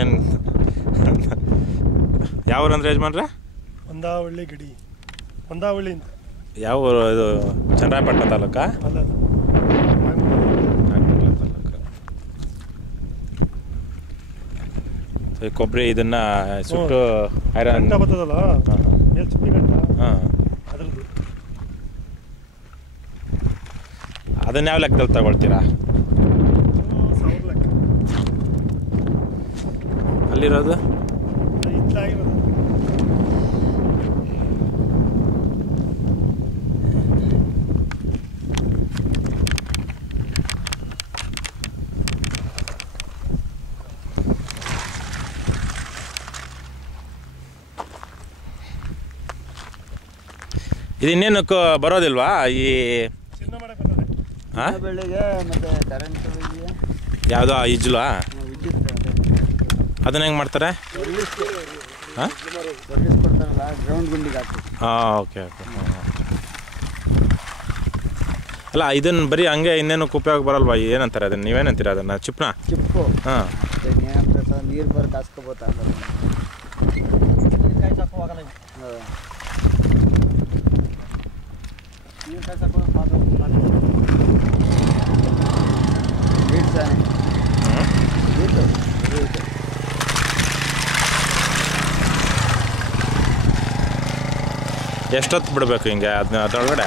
ಏನು ಯಾವ ಊರು ಅಂದ್ರೆ ಯಜಮಾನ್ರೆ? ಹೊಂದಾವಳ್ಳಿ ಗಡಿ, ಹೊಂದಾವಳ್ಳಿ ಅಂತ. ಯಾವ ಊರು ಇದು? ಚನ್ನರಾಯಪಟ್ಟಣ ತಾಲೂಕಾ? ಅಲ್ಲ, ಕೊಬ್ಬರಿ ಇದನ್ನ ಸುಟ್ಟು ಐರನ್ ಗಂಟ ಬರ್ತದಲ್ಲ, ಮೇಲ್ ಚುಪ್ಪಿ ಗಂಟ, ಅದ್ರದ್ದು. ಅದನ್ನ ಯಾವ ಲೆಕ್ಕದಲ್ಲಿ ತಗೊಳ್ತೀರಾ? 1000 ಲೆಕ್ಕ. ಅಲ್ಲಿರೋದು ಇತ್ಲಾಗಿರೋದು. ಇದು ಇನ್ನೇನಕ್ಕೂ ಬರೋದಿಲ್ವಾ ಈ ಚಿನ್ನ ಮಾಡಕ್ಕೆ ಬರ್ತದೆ? ಬೆಳಿಗ್ಗೆ ಮತ್ತೆ ಕರೆಂಟ್ ಯಾವುದೋ ಇಜ್ಲಾ? ಅದನ್ನ ಹೆಂಗೆ ಮಾಡ್ತಾರೆ? ಹಾಂ, ಸರ್ವಿಸ್ ಕೊಡ್ತಾರಲ್ಲ, ಗ್ರೌಂಡ್ ಗುಂಡಿಗೆ ಹಾಕಿ. ಹಾಂ, ಓಕೆ ಓಕೆ. ಅಲ್ಲ, ಇದನ್ನು ಬರೀ ಹಂಗೆ ಇನ್ನೇನಕ್ಕೆ ಉಪಯೋಗ ಬರಲ್ವಾ? ಏನಂತಾರೆ ಅದನ್ನು? ನೀವೇನಂತೀರ ಅದನ್ನು? ಚಿಪ್ಪು. ಹಾಂ, ನೀರು ಬರ್ ಕಾಸ್ಕೋಬೋತಾ? ಎಷ್ಟೊತ್ತು ಬಿಡಬೇಕು ಹಿಂಗೆ ಅದರೊಳಗಡೆ?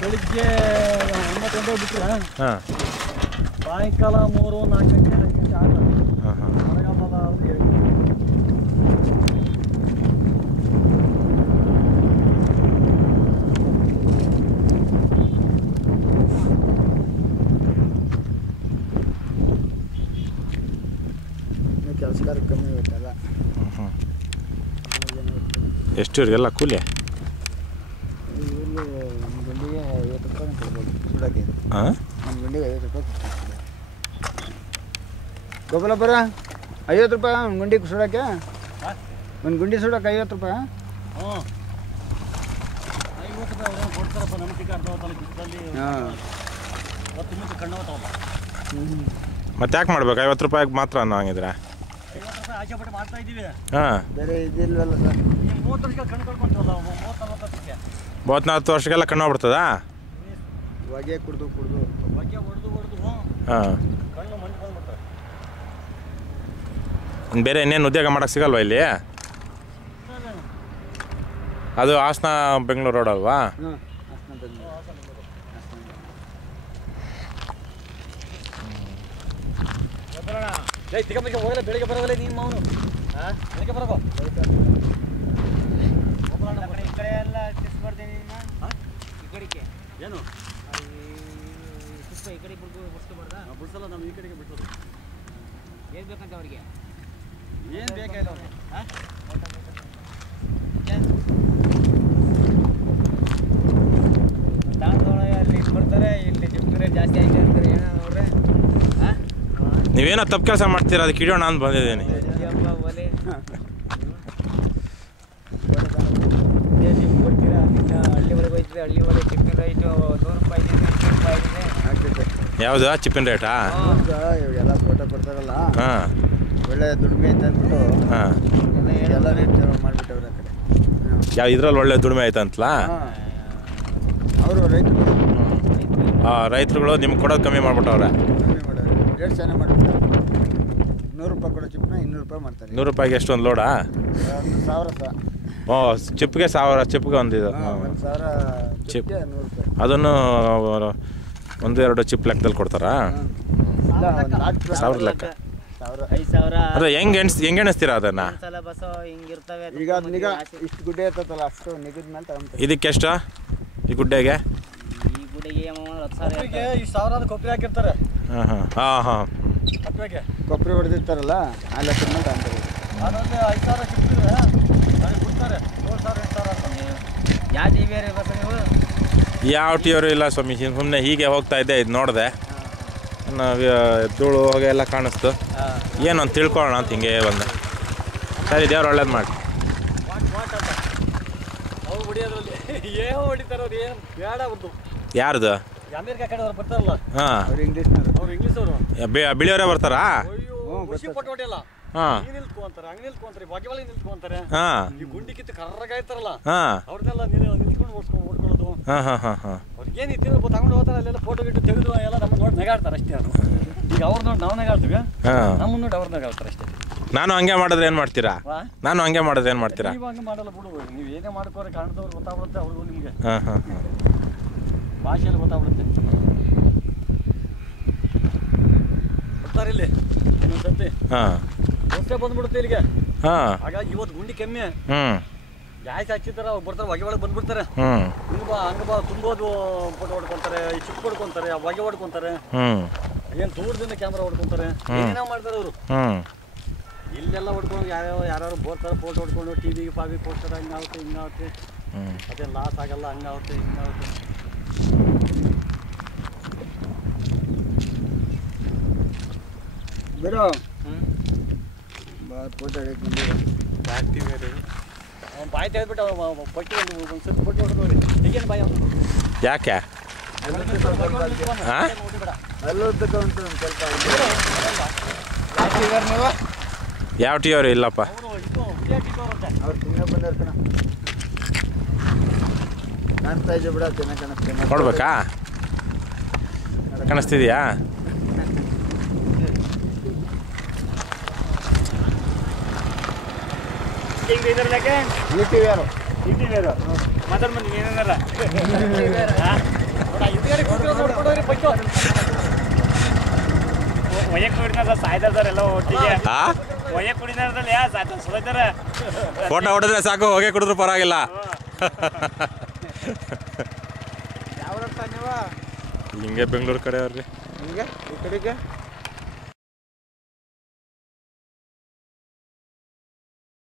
ಬೆಳಿಗ್ಗೆ 9 ಗಂಟೆಗೆ ಬಿಟ್ಟರೆ ಹಾಂ, ಸಾಯಂಕಾಲ 3-4 ಗಂಟೆ 5 ಗಂಟೆ ಆಗ್ತದೆ. ಹಾಂ ಹಾಂ. ಕೆಲಸಗಾರ ಕಮ್ಮಿ ಇರುತ್ತಲ್ಲ. ಎಷ್ಟು ಇವ್ರಿಗೆಲ್ಲ ಕೂಲಿ? ಇವ್ರಿಗೆ ಒಂದು ಗಂಟೆಗೆ 50 ರೂಪಾಯಿ ಕೊಡ್ಬೋದು ಸುಡೋಕ್ಕೆ. ಹಾಂ, ಒಂದು ಗಂಟೆಗೆ 50 ರೂಪಾಯಿ. ಗೋಪಾಲಪುರ 50 ರೂಪಾಯಿ ಒಂದು ಗುಂಡಿ ಸುಡೋಕ್ಕೆ. ಒಂದು ಗುಂಡಿ ಸುಡೋಕೆ 50 ರೂಪಾಯಿ. ಹ್ಞೂ, 50 ರೂಪಾಯಿ ಕೊಡ್ತಾರಪ್ಪ. ನಮ್ಮ ಟಿಕ್ಕ ಅರ್ಧ ಹೊತ್ತಲ್ಲಿ ಹಾಂ, 10 ನಿಮಿಷ ಕಣ್ಣು ಹೋಗ್ತಾವಲ್ಲ. ಮತ್ತೆ ಯಾಕೆ ಮಾಡ್ಬೇಕು? 50 ರೂಪಾಯಿಗೆ ಮಾತ್ರ ಅನ್ನೋ ಹಂಗಿದ್ರೆ? 50 ರೂಪಾಯಿ ಆಚೆ ಪಟ್ಟು ಮಾಡ್ತಾ ಇದ್ದೀವಿ. ಹಾಂ, ಬೇರೆ ಇದಿಲ್ವಲ್ಲ ಸರ್. 30 ವರ್ಷಕ್ಕೆ ಕಣ್ಣು ಕಳ್ಕೊಂತೀವಲ್ಲ, 30-40 ವರ್ಷಕ್ಕೆ. 30-40 ವರ್ಷಕ್ಕೆಲ್ಲ ಕಣ್ಣು ಹೋಗ್ಬಿಡ್ತದಾ? ಹೊಗೆ ಕುಡ್ದು ಬಗ್ಗೆ ಹೊಡೆದು ಹಾಂ. ಕಣ್ಣು ಮಂಜು ಬಂದ್ಬಿಡ್ತಾರೆ. ಬೇರೆ ಇನ್ನೇನು ಉದ್ಯೋಗ ಮಾಡೋಕ್ಕೆ ಸಿಗಲ್ವಾ ಇಲ್ಲಿ? ಅದು ಹಾಸನ ಬೆಂಗಳೂರು ರೋಡ್ ಅಲ್ವಾ? ಹಾಂ, ಹೋಗಲ್ಲ, ಬೆಳಿಗ್ಗೆ ಬರೋಲ್ಲ ನೀನು ಮಾವನು. ಬೆಳಿಗ್ಗೆ ಬರೋಕೋ. ಈ ಕಡೆ ಎಲ್ಲ ಟೆಸ್ಟ್ ಮಾಡ್ತೀನಿ. ಈ ಕಡೆಗೆ ಏನು ಈ ಕಡೆ ಬಿಡ್ಸ್ಕೊಬಾರ್ದ? ಬಿಡ್ಸಲ್ಲ, ನಾವು ಈ ಕಡೆಗೆ ಬಿಟ್ಟೋದು. ಏನು ಬೇಕಂತ ಅವ್ರಿಗೆ? ಏನು ಬೇಕಾಗಿಲ್ಲ ಅವ್ರಿಗೆ. ಅಲ್ಲಿ ಬರ್ತಾರೆ, ಇಲ್ಲಿ ಜಿಪ್ತಾರೆ ಜಾಸ್ತಿ ಆಯ್ತು ಅಂತಾರೆ. ಏನೋ ಅವ್ರೆ ನೀವೇನೋ ತಪ್ಪು ಕೆಲಸ ಮಾಡ್ತೀರಾ, ಅದಕ್ಕೆ ಹಿಡಿಯೋಣ ಅಂತ ಬಂದಿದ್ದೀನಿ. ಒಲೆ ಹಳ್ಳಿವರೆಗೆ ಹೋಯ್ತದೆ. ಹಳ್ಳಿವರೆಗೆ ಚಿಪ್ಪಿನ ರೈಟು 100 ರೂಪಾಯಿ ಇದೆ, 100 ರೂಪಾಯಿ ಇದೆ ಆಗ್ತೈತೆ. ಯಾವುದು ಚಿಪ್ಪಿನ ರೇಟಾ? ಇವಾಗೆಲ್ಲ ಫೋಟೋ ಕೊಡ್ತಾರಲ್ಲ, ಹಾಂ, ಒಳ್ಳೆ ದುಡಿಮೆ ಐತೆ ಅಂದ್ಬಿಟ್ಟು ಹಾಂ, ಎಲ್ಲ ರೇಟ್ ಮಾಡಿಬಿಟ್ಟವ್ರೆ ಆ ಕಡೆ. ಯಾವ ಇದ್ರಲ್ಲಿ ಒಳ್ಳೆ ದುಡಿಮೆ ಆಯ್ತಂತಲಾ? ಅವರು ರೈತರು ರೈತರುಗಳು ನಿಮ್ಗೆ ಕೊಡೋದು ಕಮ್ಮಿ ಮಾಡ್ಬಿಟ್ಟವ್ರೆ. ಕಮ್ಮಿ ಮಾಡೋರು, ರೇಟ್ ಚೆನ್ನಾಗಿ ಮಾಡಿಬಿಟ್ಟಾರೆ. 100 ರೂಪಾಯಿ ಕೊಡೋ ಚಿಪ್ಪನ್ನ 200 ರೂಪಾಯಿ ಮಾಡ್ತಾರೆ. 100 ರೂಪಾಯಿಗೆ ಎಷ್ಟು ಒಂದು ಲೋಡಾ? 1000 ಸಹ. ಓ, ಚಿಪ್ಪಿಗೆ 1000, ಚಿಪ್ಪಿಗೆ ಒಂದು ಇದು. 1000 ಚಿಪ್ಗೆ 100 ರೂಪಾಯಿ. ಅದನ್ನು 1-2 ಚಿಪ್ ಲೆಕ್ಕದಲ್ಲಿ ಕೊಡ್ತಾರಾ? 1000 ಲೆಕ್ಕ. 5000. ಅದೇ ಹೆಂಗೆ ಎಣಿಸ್ತೀರಾ ಅದನ್ನು? ಈಗ ನಿಗ ಇಷ್ಟು ಗುಡ್ಡೆ ಇರ್ತದಲ್ಲ, ಅಷ್ಟು ನಿಗದ ಮೇಲೆ ತಗೊಂತಾರೆ. ಇದಕ್ಕೆಷ್ಟು ಈ ಗುಡ್ಡೆಗೆ? ಈ ಗುಡ್ಡೆಗೆ 10,000 ಇಷ್ಟು 1000 ಕೊಬ್ಬರಿ ಹಾಕಿರ್ತಾರೆ. ಹಾಂ ಹಾಂ ಹಾಂ ಹಾಂ. ಕೊಬ್ಬರಿ ಹೊಡೆದಿರ್ತಾರಲ್ಲ, ಆ ಲೆಕ್ಕದ ಮೇಲೆ ತಗೊಂತಾರೆ. ಅದರಲ್ಲಿ 5,000 ಸಿಕ್ಕಿದ್ರೆ ನನಗೆ ಬಿಡ್ತಾರೆ. 7,000 8,000 ಯಾವ ಟಿ ವಿ ಬಸ್ ನೀವು? ಯಾವ ಟಿಯವರು ಇಲ್ಲ ಸ್ವಾಮಿ, ಸುಮ್ಮನೆ ಹೀಗೆ ಹೋಗ್ತಾ ಇದ್ದೆ, ಇದು ನೋಡಿದೆ, ಧೂಳು ಹೋಗಿ ಎಲ್ಲ ಕಾಣಿಸ್ತು, ಏನು ಅಂತ ತಿಳ್ಕೊಳ್ಳೋಣ ಅಂತ ಹಿಂಗೆ ಬಂದೆ. ಸರಿ, ದೇವ್ರು ಒಳ್ಳೇದು ಮಾಡಿ. ಅವ್ರು ಹೊಡಿಯೋದ್ರಲ್ಲಿ ಏನು ಹೊಡಿತಾರೆ ಅವ್ರು? ಏನು ಬೇಡ ಅವ್ರದ್ದು. ಯಾರ್ದು? ಅಮೇರಿಕಾ ಕಡೆಯವ್ರು ಬರ್ತಾರಲ್ಲ, ಹಾಂ, ಅವ್ರು ಇಂಗ್ಲೀಷ್ನವರು. ಅವ್ರು ಇಂಗ್ಲೀಷವರು. ಬಿಳಿಯವರೇ ಬರ್ತಾರಾ? ಅಯ್ಯೋ ಖುಷಿ ಪಟ್ಟೋಟಿಲ್ಲ ಹಾಂ ನೀನ್ ನಿಲ್ತ್ಕೊಂತಾರೆ ಹಂಗೆ ನಿಲ್ತ್ಕೊಂತಾರೆ ಬಾಗಿವಳಿ ನಿಲ್ತ್ಕೊಂತಾರೆ ಹಾಂ ಈ ಗುಂಡಿ ಕಿತ್ತು ಕರ್ರಗಾಯ್ತಾರಲ್ಲ ಹಾಂ ಅವ್ರನ್ನೆಲ್ಲ ನಿಲ್ತ್ಕೊಂಡು ಓಡ್ಕೊಳ್ಳೋದು ಹಾಂ ಹಾಂ ಹಾಂ ಹಾಂ ಅವ್ರಿಗೇನು ಇತ್ತು ತಗೊಂಡು ಹೋಗ್ತಾರೆ ಅಲ್ಲೆಲ್ಲ ಫೋಟೋ ಗಿಟ್ಟು ತೆಗೆದು ಎಲ್ಲ ನಮ್ಮ ನೋಡಿ ನೆಗಾಡ್ತಾರೆ ಅಷ್ಟೇ ಅದು ಈಗ ಅವ್ರು ನೋಡಿ ನಾವು ನೆಗಾಡ್ತೀವಿ ಹಾಂ ನಮ್ಮ ನೋಡಿ ಅವ್ರು ನೆಗಾಡ್ತಾರೆ ಅಷ್ಟೇ ನಾನು ಹಂಗೆ ಮಾಡಿದ್ರೆ ಏನು ಮಾಡ್ತೀರಾ ನಾನು ಹಂಗೆ ಮಾಡಿದ್ರೆ ಏನು ಮಾಡ್ತೀರಾ ನೀವು ಹಂಗೆ ಮಾಡಲ್ಲ ಬಿಡು ನೀವು ಏನೇ ಮಾಡ್ಕೋರೆ ಕಾರಣದವ್ರು ಗೊತ್ತಾಗ್ಬಿಡುತ್ತೆ ಅವ್ರಿಗೂ ನಿಮಗೆ ಹಾಂ ಹಾಂ ಹಾಂ ಭಾಷೆಯಲ್ಲಿ ಗೊತ್ತಾಗ್ಬಿಡುತ್ತೆ ಬರ್ತಾರೆ ಇಲ್ಲಿ ಇನ್ನೊಂದ್ಸತಿ ಹಾಂ ಹೊಸ ಬಂದ್ಬಿಡುತ್ತೆ ಇಲ್ಲಿಗೆ ಹಾಂ ಹಾಗಾಗಿ ಇವತ್ತು ಗುಂಡಿ ಕೆಮ್ಮೆ ಹ್ಞೂ ಜಾಸ್ತಿ ಹಚ್ಚಿರ್ತಾರೆ ಅವ್ರು ಬರ್ತಾರೆ ಹೊಗೆ ಒಳಗೆ ಬಂದ್ಬಿಡ್ತಾರೆ ಹ್ಞೂ ಹಂಗೆ ಬಾ ತುಂಬೋದು ಫೋಟೋ ಹೊಡ್ಕೊಂತಾರೆ ಈ ಚಿಕ್ಕ ಹೊಡ್ಕೊಂತಾರೆ ಹೊಗೆ ಹೊಡ್ಕೊಂತಾರೆ ಹ್ಞೂ ಏನು ದೂರದಿಂದ ಕ್ಯಾಮ್ರಾ ಹೊಡ್ಕೊಂತಾರೆ ಏನೇನೋ ಮಾಡ್ತಾರೆ ಅವರು ಹ್ಞೂ ಇಲ್ಲೆಲ್ಲ ಹೊಡ್ಕೊಂಡು ಯಾರ್ಯಾರು ಬೋರ್ತಾರೆ ಫೋಟೋ ಹೊಡ್ಕೊಂಡು ಟಿವಿಗೆ ಪಾವಿ ಕೊಡ್ತಾರೆ ಹಂಗಾಗುತ್ತೆ ಹಿಂಗಾಗುತ್ತೆ ಹ್ಞೂ ಅದೇನು ಲಾಸ್ ಆಗಲ್ಲ ಹಂಗಾಗುತ್ತೆ ಹಿಂಗಾಗುತ್ತೆ ಬಿಡು ಫೋಟೋ ಅವ್ನು ಬಾಯಿ ತೆಗೆದ್ಬಿಟ್ಟು ಪಟ್ಟಿ ಒಂದು ಸ್ವಲ್ಪ ಪಟ್ಟಿ ಹೊಡೆದು ನೋಡಿ ಈಗೇನು ಬಾಯಿ ಯಾಕೆ ಹಾಂ ಅಲ್ಲೋದಕ್ಕೆ ಉಂಟು ಒಂದು ಸ್ವಲ್ಪ ಯಾಕಿದ್ದಾರೆ ನೀವು ಯಾವ ಟಿ ಅವ್ರು ಇಲ್ಲಪ್ಪ ಅವರು ಇದು ವಿಜಯಟಿದ್ದವ್ರಂತೆ ಅವ್ರು ಸುಮ್ಮನೆ ಬಂದಿರ್ತಾನೆ ಕಾಣ್ತಾ ಇದ್ದೆ ಬಿಡ ಚೆನ್ನಾಗಿ ಕಾಣಿಸ್ತೇನೆ ನೋಡ್ಬೇಕಾ ಕಾಣಿಸ್ತಿದ್ಯಾ ಹಿಂಗೆ ಇದ್ರಲ್ಲ ಯಾಕೆ ಈ ಟಿ ವಿ ಯಾರು ಇಟ್ಟಿದ್ದಾರೆ ಮಾತಾಡ್ ಮಂದಿ ಏನೇನಲ್ಲ ನೋಡ್ಕೊಂಡವ್ರಿ ಪಟ್ಟು ಒಯ್ಯಕ್ ಕುಡಿದ ಸಾಯ್ದಾರ ಸರ್ ಎಲ್ಲ ಒಟ್ಟಿಗೆ ಹಾಂ ಒಯ್ಯಕ್ ಕುಡಿದಾರದಲ್ಲಿ ಯಾ ಸುಧಾಯ್ತಾರ ಫೋಟೋ ಹೊಡೆದ್ರೆ ಸಾಕು ಹೋಗಿ ಕುಡಿದ್ರು ಪರವಾಗಿಲ್ಲ ಯಾವ ನೀವು ಹಿಂಗೆ ಬೆಂಗಳೂರು ಕಡೆ ಅವ್ರಿ ಹಿಂಗೆ ಈ ಕಡೆಗೆ